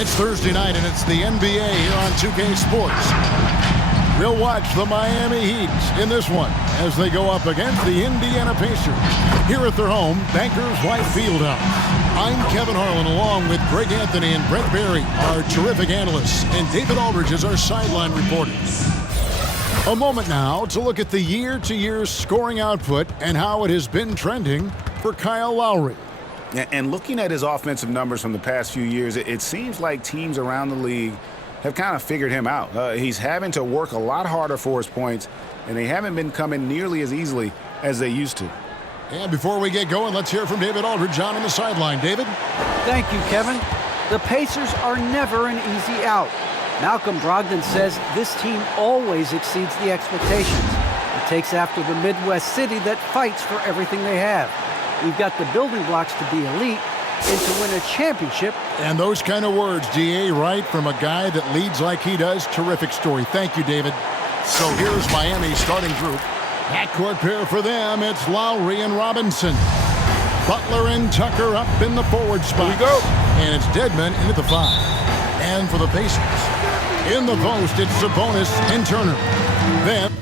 It's Thursday night, and it's the NBA here on 2K Sports. We'll watch the Miami Heat in this one as they go up against the Indiana Pacers here at their home, Bankers Life Fieldhouse. I'm Kevin Harlan, along with Greg Anthony and Brett Berry, our terrific analysts, and David Aldridge is our sideline reporter. A moment now to look at the year-to-year scoring output and how it has been trending for Kyle Lowry. And looking at his offensive numbers from the past few years, it seems like teams around the league have kind of figured him out. He's having to work a lot harder for his points, and they haven't been coming nearly as easily as they used to. And before we get going, let's hear from David Aldridge on the sideline. David? Thank you, Kevin. The Pacers are never an easy out. Malcolm Brogdon says this team always exceeds the expectations. It takes after the Midwest city that fights for everything they have. We've got the building blocks to be elite and to win a championship. And those kind of words, DA, right, from a guy that leads like he does. Terrific story. Thank you, David. So here's Miami's starting group. Backcourt pair for them, it's Lowry and Robinson. Butler and Tucker up in the forward spot. Here we go. And it's Dedmon in at the 5. And for the Pacers, in the post, it's Sabonis and Turner. Then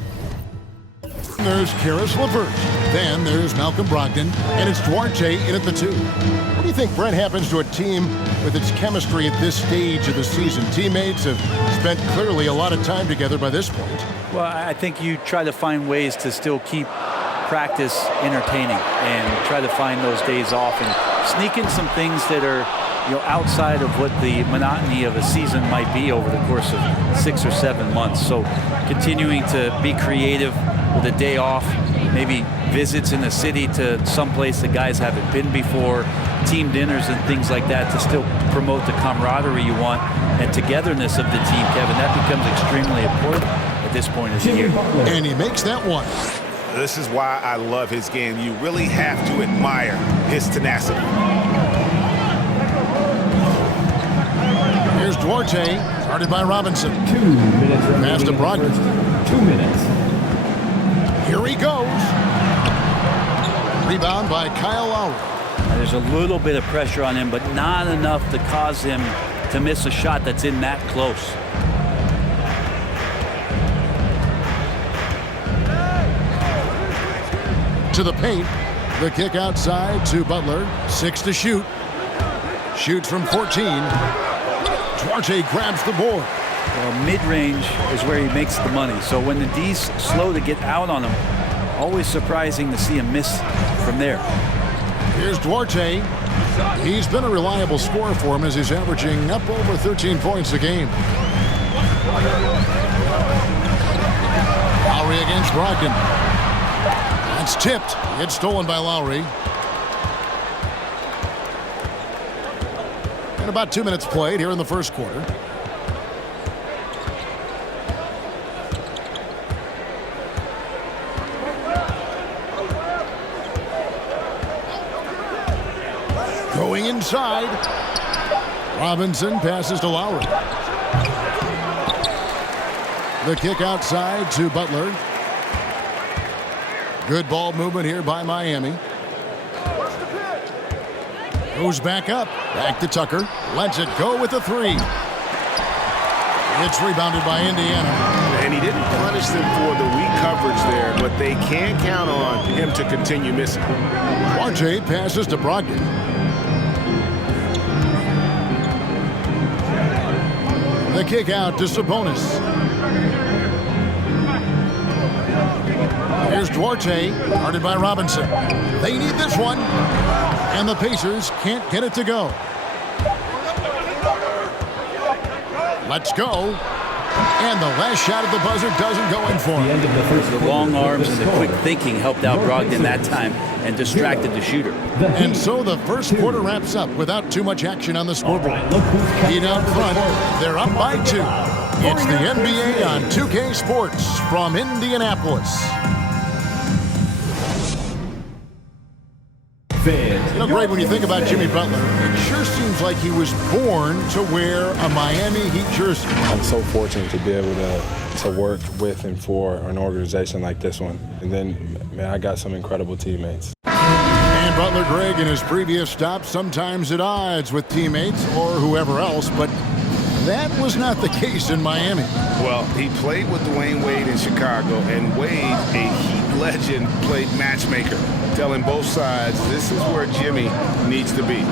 there's Karis LeVert. Then there's Malcolm Brogdon, and it's Duarte in at the 2. What do you think, Brett, happens to a team with its chemistry at this stage of the season? Teammates have spent clearly a lot of time together by this point. Well, I think you try to find ways to still keep practice entertaining and try to find those days off and sneak in some things that are, outside of what the monotony of a season might be over the course of 6 or 7 months. So continuing to be creative with a day off, maybe visits in the city to someplace the guys haven't been before, team dinners and things like that to still promote the camaraderie you want and togetherness of the team, Kevin. That becomes extremely important at this point of the year. And he makes that one. This is why I love his game. You really have to admire his tenacity. Here's Duarte, guarded by Robinson. 2 minutes remaining. Pass to Brogdon. 2 minutes. Here he goes. Rebound by Kyle Lowry. There's a little bit of pressure on him, but not enough to cause him to miss a shot that's in that close. To the paint. The kick outside to Butler. 6 to shoot. Shoots from 14. Duarte grabs the board. Well, mid-range is where he makes the money. So when the D's slow to get out on him, always surprising to see him miss from there. Here's Duarte. He's been a reliable scorer for him as he's averaging up over 13 points a game. Lowry against Brogdon. That's tipped. It's stolen by Lowry. And about 2 minutes played here in the first quarter. Going inside. Robinson passes to Lowry. The kick outside to Butler. Good ball movement here by Miami. Goes back up. Back to Tucker. Lets it go with a 3. It's rebounded by Indiana. And he didn't punish them for the weak coverage there, but they can count on him to continue missing. Duarte passes to Brogdon. The kick out to Sabonis. Here's Duarte, guarded by Robinson. They need this one. And the Pacers can't get it to go. Let's go. And the last shot at the buzzer doesn't go in for him. The long arms and the quick thinking helped out Brogdon that time and distracted the shooter. And so the first quarter wraps up without too much action on the scoreboard. Heat out front. They're up by 2. It's the NBA on 2K Sports from Indianapolis. Greg, when you think about Jimmy Butler, it sure seems like he was born to wear a Miami Heat jersey. I'm so fortunate to be able to work with and for an organization like this one. And then, man, I got some incredible teammates. And Butler, Greg, in his previous stops, sometimes at odds with teammates or whoever else, but that was not the case in Miami. Well, he played with Dwayne Wade in Chicago, and Wade, a Heat legend, played matchmaker, telling both sides this is where Jimmy needs to be.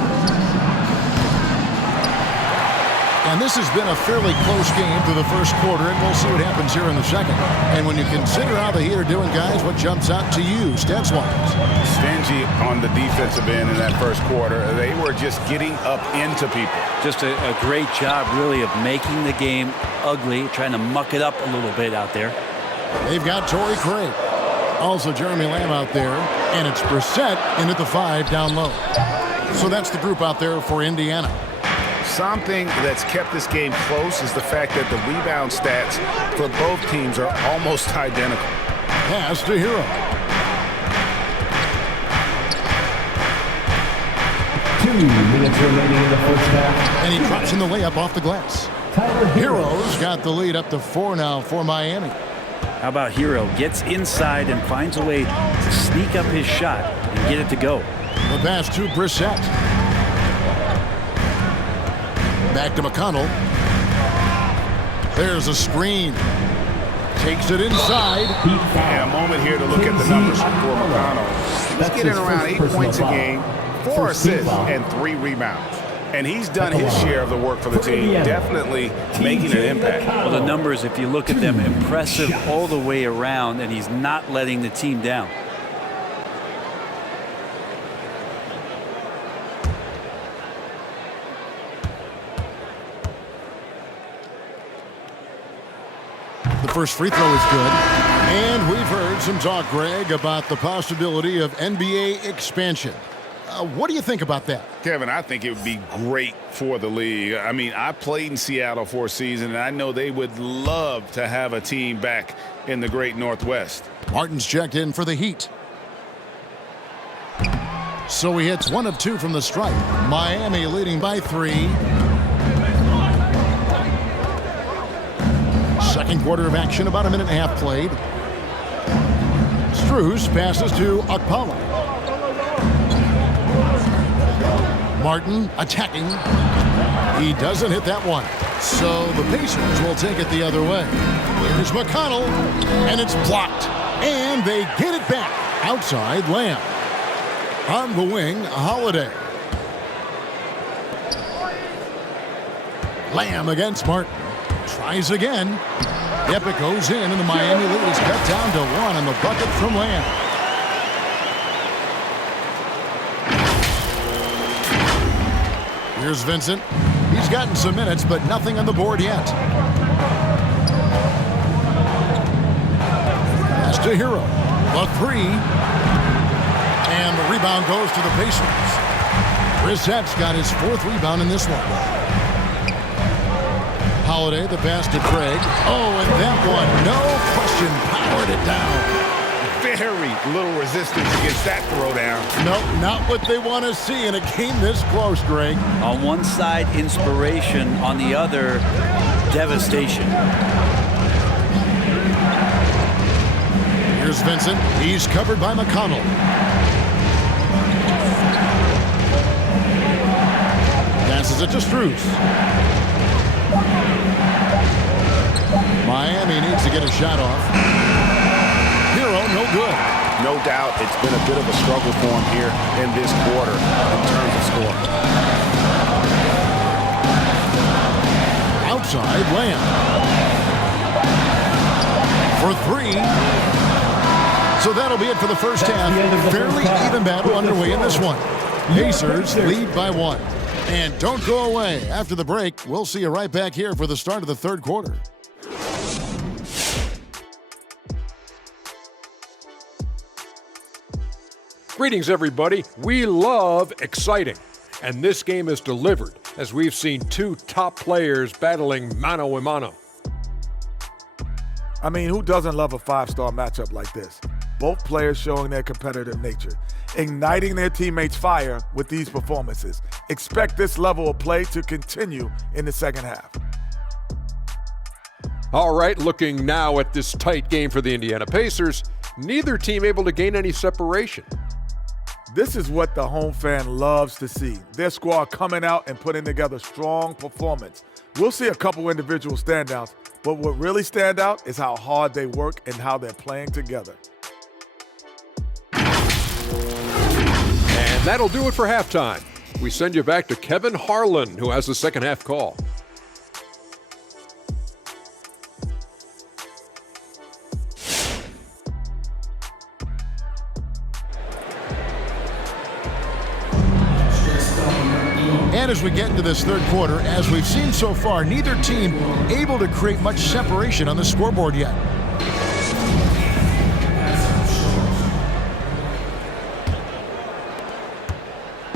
And this has been a fairly close game through the first quarter, and we'll see what happens here in the second. And when you consider how the Heat are doing, guys, what jumps out to you, stats-wise? Stingy on the defensive end in that first quarter. They were just getting up into people. Just a great job, really, of making the game ugly, trying to muck it up a little bit out there. They've got Torrey Craig. Also Jeremy Lamb out there. And it's Brissett in at the 5 down low. So that's the group out there for Indiana. Something that's kept this game close is the fact that the rebound stats for both teams are almost identical. Pass to Hero. 2 minutes remaining in the first half. And he drops in the layup off the glass. Hero's got the lead up to 4 now for Miami. How about Hero gets inside and finds a way to sneak up his shot and get it to go. The pass to Brissett. Back to McConnell. There's a screen. Takes it inside. Yeah, a moment here to look at the numbers for McConnell. He's getting around 8 points a game, 4 assists, and 3 rebounds. And he's done his share of the work for the team, definitely making an impact. Well, the numbers, if you look at them, impressive all the way around, and he's not letting the team down. The first free throw is good. And we've heard some talk, Greg, about the possibility of NBA expansion. What do you think about that? Kevin, I think it would be great for the league. I mean, I played in Seattle for a season, and I know they would love to have a team back in the great Northwest. Martin's checked in for the Heat. So he hits 1 of 2 from the stripe. Miami leading by 3. Second quarter of action, about a minute and a half played. Strus passes to Okpala. Martin attacking. He doesn't hit that one. So the Pacers will take it the other way. Here's McConnell, and it's blocked. And they get it back. Outside, Lamb. On the wing, Holiday. Lamb against Martin. Tries again. Yep, it goes in, and the Miami lead is cut down to 1 on the bucket from Lamb. Here's Vincent. He's gotten some minutes, but nothing on the board yet. Pass to Hero. The 3. And the rebound goes to the Pacers. Brissett's got his 4th rebound in this one. Holiday, the pass to Craig. Oh, and that one, no question, powered it down. Very little resistance against that throwdown. Nope, not what they want to see in a game this close, Greg. On one side, inspiration. On the other, devastation. Here's Vincent. He's covered by McConnell. Passes it to Strus. Miami needs to get a shot off. Hero, no good. No doubt it's been a bit of a struggle for him here in this quarter in terms of scoring. Outside, Lamb. For 3. So that'll be it for the first half. Fairly even battle underway in this one. Pacers lead by 1. And don't go away. After the break, we'll see you right back here for the start of the third quarter. Greetings, everybody. We love exciting, and this game is delivered as we've seen 2 top players battling mano a mano. I mean, who doesn't love a 5-star matchup like this? Both players showing their competitive nature, igniting their teammates' fire with these performances. Expect this level of play to continue in the second half. All right, looking now at this tight game for the Indiana Pacers, neither team able to gain any separation. This is what the home fan loves to see. Their squad coming out and putting together strong performance. We'll see a couple individual standouts, but what really stand out is how hard they work and how they're playing together. And that'll do it for halftime. We send you back to Kevin Harlan, who has the second half call. And as we get into this third quarter, as we've seen so far, neither team able to create much separation on the scoreboard yet.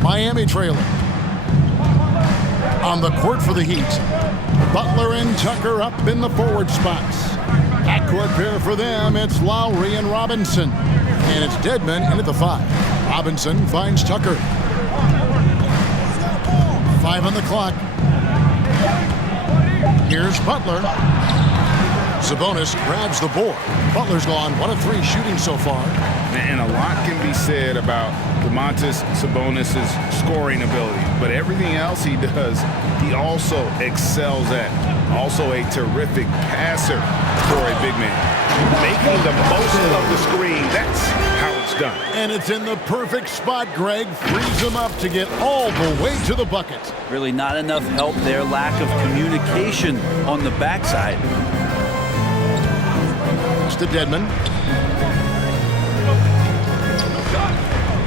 Miami trailing. On the court for the Heat. Butler and Tucker up in the forward spots. Backcourt pair for them, it's Lowry and Robinson. And it's Dedmon in at the 5. Robinson finds Tucker. 5 on the clock. Here's Butler. Sabonis grabs the board. Butler's gone 1 of 3 shooting so far. And a lot can be said about Domantas Sabonis' scoring ability, but everything else he does, he also excels at. Also a terrific passer for a big man. Making the most of the screen, that's how it's done. And it's in the perfect spot, Greg. Frees him up to get all the way to the bucket. Really not enough help there. Lack of communication on the backside. It's to Dedmon.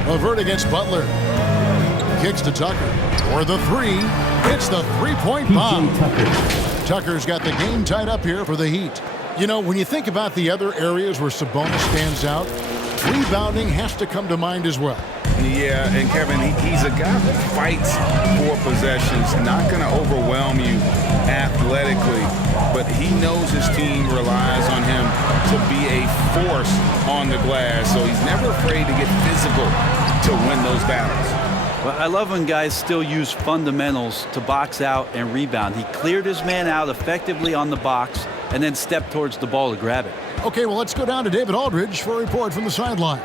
Levert against Butler. Kicks to Tucker. For the 3. It's the three-point bomb. Tucker's got the game tied up here for the Heat. You know, when you think about the other areas where Sabonis stands out, rebounding has to come to mind as well. Yeah, and Kevin, he's a guy who fights for possessions, not going to overwhelm you athletically, but he knows his team relies on him to be a force on the glass, so he's never afraid to get physical to win those battles. Well, I love when guys still use fundamentals to box out and rebound. He cleared his man out effectively on the box and then stepped towards the ball to grab it. Okay, well, let's go down to David Aldridge for a report from the sideline.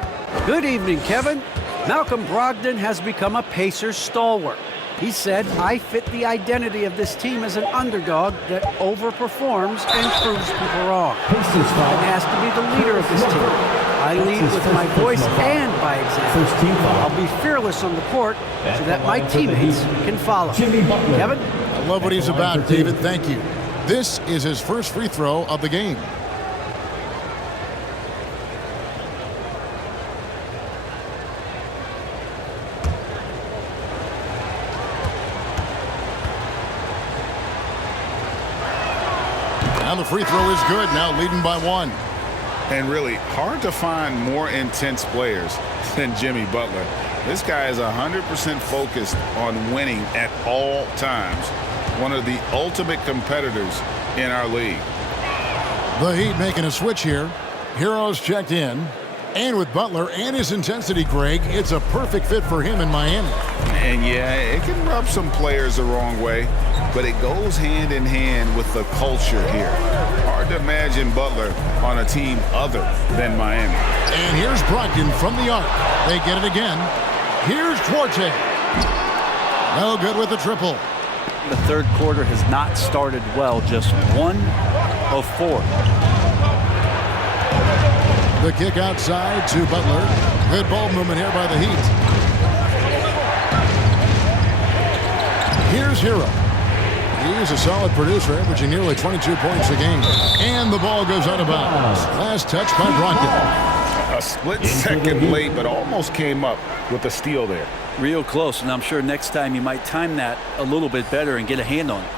Good evening, Kevin. Malcolm Brogdon has become a Pacers stalwart. He said, I fit the identity of this team as an underdog that overperforms and proves people wrong. I asked to be the leader of this team. I lead with my voice and by example. I'll be fearless on the court so that my teammates can follow. Kevin? I love what he's about, David. Thank you. This is his first free throw of the game. Now the free throw is good, now leading by 1. And really, hard to find more intense players than Jimmy Butler. This guy is 100% focused on winning at all times. One of the ultimate competitors in our league. The Heat making a switch here. Heroes checked in. And with Butler and his intensity, Greg, it's a perfect fit for him in Miami. And yeah, it can rub some players the wrong way, but it goes hand in hand with the culture here. Hard to imagine Butler on a team other than Miami. And here's Brogdon from the arc. They get it again. Here's Duarte. No good with the triple. The third quarter has not started well, just 1 of 4. The kick outside to Butler. Good ball movement here by the Heat. Here's Hero. He's a solid producer, averaging nearly 22 points a game. And the ball goes out of bounds. Last touch by Brogdon. A split second late, but almost came up with a steal there. Real close, and I'm sure next time you might time that a little bit better and get a hand on it.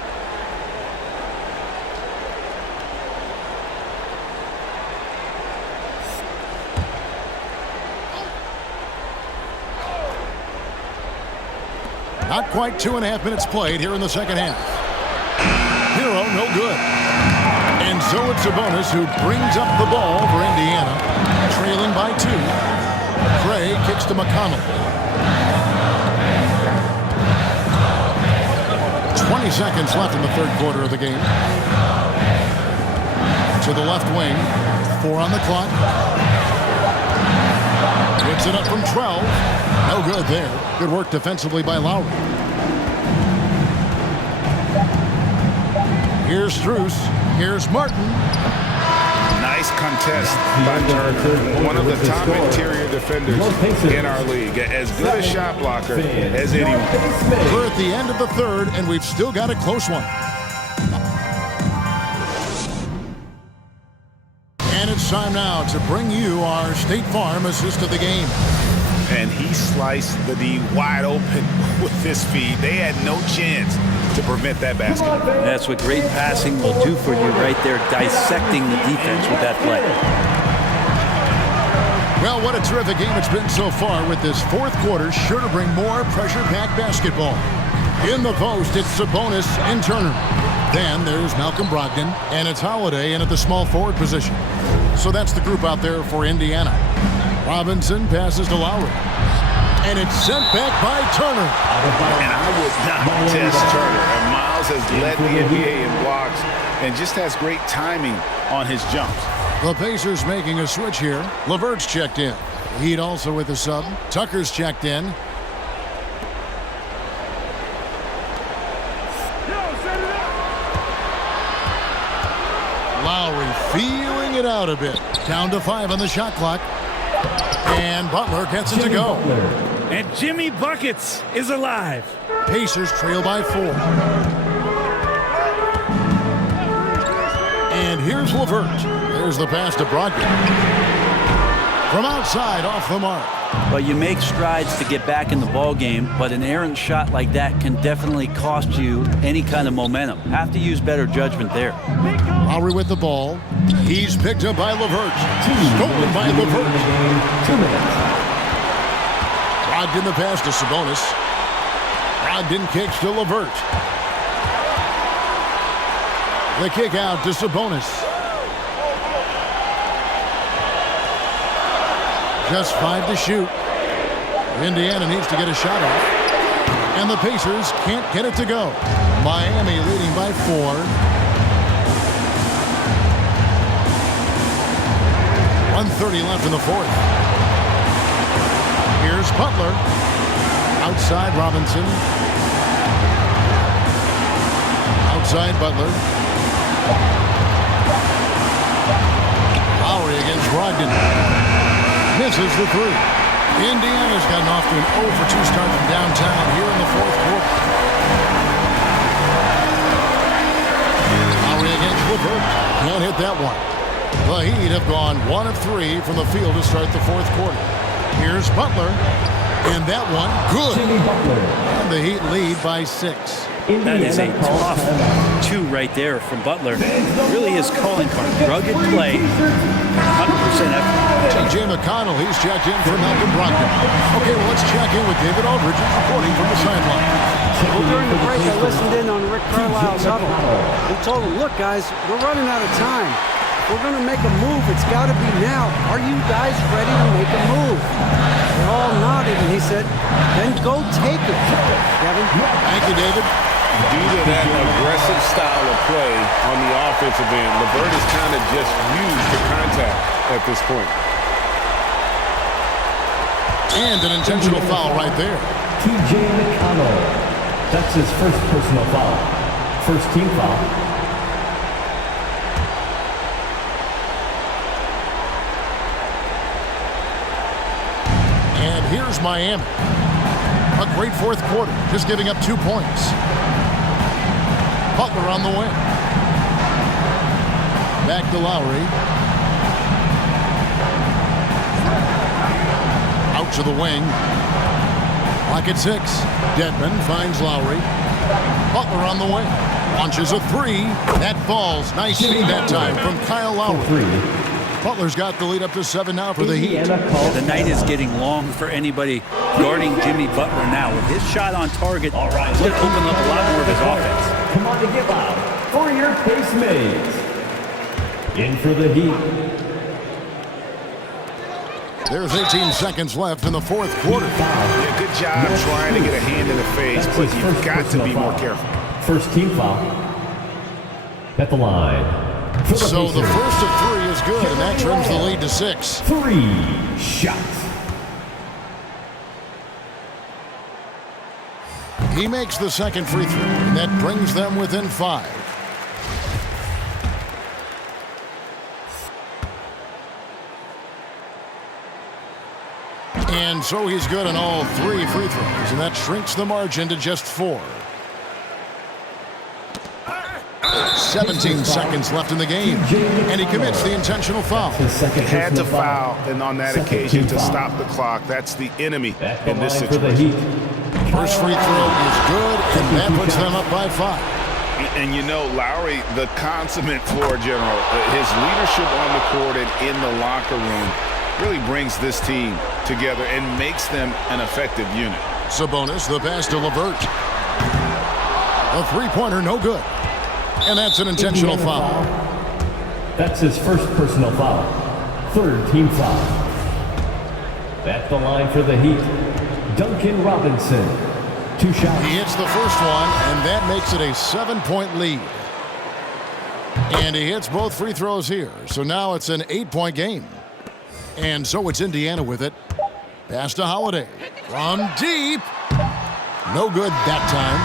Not quite 2.5 minutes played here in the second half. Hero, no good. And so it's Sabonis who brings up the ball for Indiana, trailing by 2. Gray kicks to McConnell. 20 seconds left in the third quarter of the game. To the left wing. 4 on the clock. Puts it up from 12. No good there. Good work defensively by Lowry. Here's Strus. Here's Martin. Nice contest by Turner. One of the top interior defenders in our league. As good a shot blocker as anyone. We're at the end of the third, and we've still got a close one. And it's time now to bring you our State Farm assist of the game. And he sliced the D wide open with his feet. They had no chance to prevent that basket. That's what great passing will do for you right there, dissecting the defense with that play. Well, what a terrific game it's been so far, with this fourth quarter sure to bring more pressure-packed basketball. In the post, it's Sabonis and Turner. Then there's Malcolm Brogdon, and it's Holiday in at the small forward position. So that's the group out there for Indiana. Robinson passes to Lowry. And it's sent back by Turner. And I would not test Turner. And Miles has led the NBA in blocks and just has great timing on his jumps. The Pacers making a switch here. LeVert's checked in. Heat also with the sub. Tucker's checked in. Lowry feeling it out a bit. Down to 5 on the shot clock. And Butler gets it to go. And Jimmy Buckets is alive. Pacers trail by 4. And here's LeVert. There's the pass to Brogdon. From outside, off the mark. Well, you make strides to get back in the ball game, but an errant shot like that can definitely cost you any kind of momentum. Have to use better judgment there. Lowry with the ball. He's picked up by LeVert. Stolen by LeVert. 2 minutes. Brogdon the pass to Sabonis. Brogdon kicks to LeVert. The kick out to Sabonis. Just 5 to shoot. Indiana needs to get a shot off. And the Pacers can't get it to go. Miami leading by 4. 1:30 left in the fourth. Here's Butler. Outside Robinson. Outside Butler. Lowry against Brogdon. Misses the 3. Indiana's gotten off to an 0-for-2 start from downtown here in the fourth quarter. Lowry against LeVert. Can't hit that one. The Heat have gone 1 of 3 from the field to start the fourth quarter. Here's Butler. And that one, good. And the Heat lead by 6. That is a tough 2 right there from Butler. Really is calling for rugged play, 100% effort. T.J. McConnell, he's checked in for Malcolm Brogdon. Okay, well, let's check in with David Aldridge reporting from the sideline. Well, during the break, I listened in on Rick Carlisle's huddle. He told them, look, guys, we're running out of time. If we're going to make a move, it's got to be now. Are you guys ready to make a move? They all nodded, and he said, then go take it. Kevin? Thank you, David. Due to that aggressive style of play on the offensive end, LeVert has kind of just used the contact at this point. And an intentional foul right there. T.J. McConnell. That's his first personal foul. First team foul. And here's Miami. A great fourth quarter, just giving up 2 points. Butler on the wing. Back to Lowry. Out to the wing. Clock at 6. Dedmon finds Lowry. Butler on the wing. Launches a 3. That falls. Nice feed that time from Kyle Lowry. Butler's got the lead up to 7 now for the Heat. The night is getting long for anybody guarding Jimmy Butler now. With his shot on target, he's going to open up a lot more of his offense. Come on to give out for your pace mates. In for the Heat. There's 18 seconds left in the fourth quarter. Yeah, good job trying to get a hand in the face, but you've got to be more careful. First team foul at the line. So the first of 3 is good, and that trims the lead to 6. 3 shots. He makes the second free throw, and that brings them within 5. And so he's good on all 3 free throws, and that shrinks the margin to just 4. 17 seconds left in the game, and he commits the intentional foul. Had to foul, and on that occasion to stop the clock. That's the enemy in this situation. First free throw is good, and that puts them up by 5. And you know, Lowry, the consummate floor general, his leadership on the court and in the locker room really brings this team together and makes them an effective unit. Sabonis, the pass to LeVert. A three-pointer, no good. And that's an intentional foul. That's his first personal foul. 3rd team foul. At the line for the Heat, Duncan Robinson. 2 shots. He hits the first one, and that makes it a 7-point lead. And he hits both free throws here. So now it's an 8-point game. And so it's Indiana with it. Pass to Holiday. From deep. No good that time.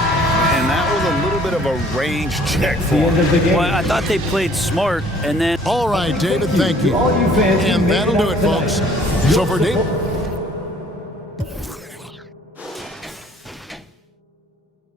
And that was a little bit of a range check for him. Well, I thought they played smart, and then... All right, David, thank you. And that'll do it, folks. So for David...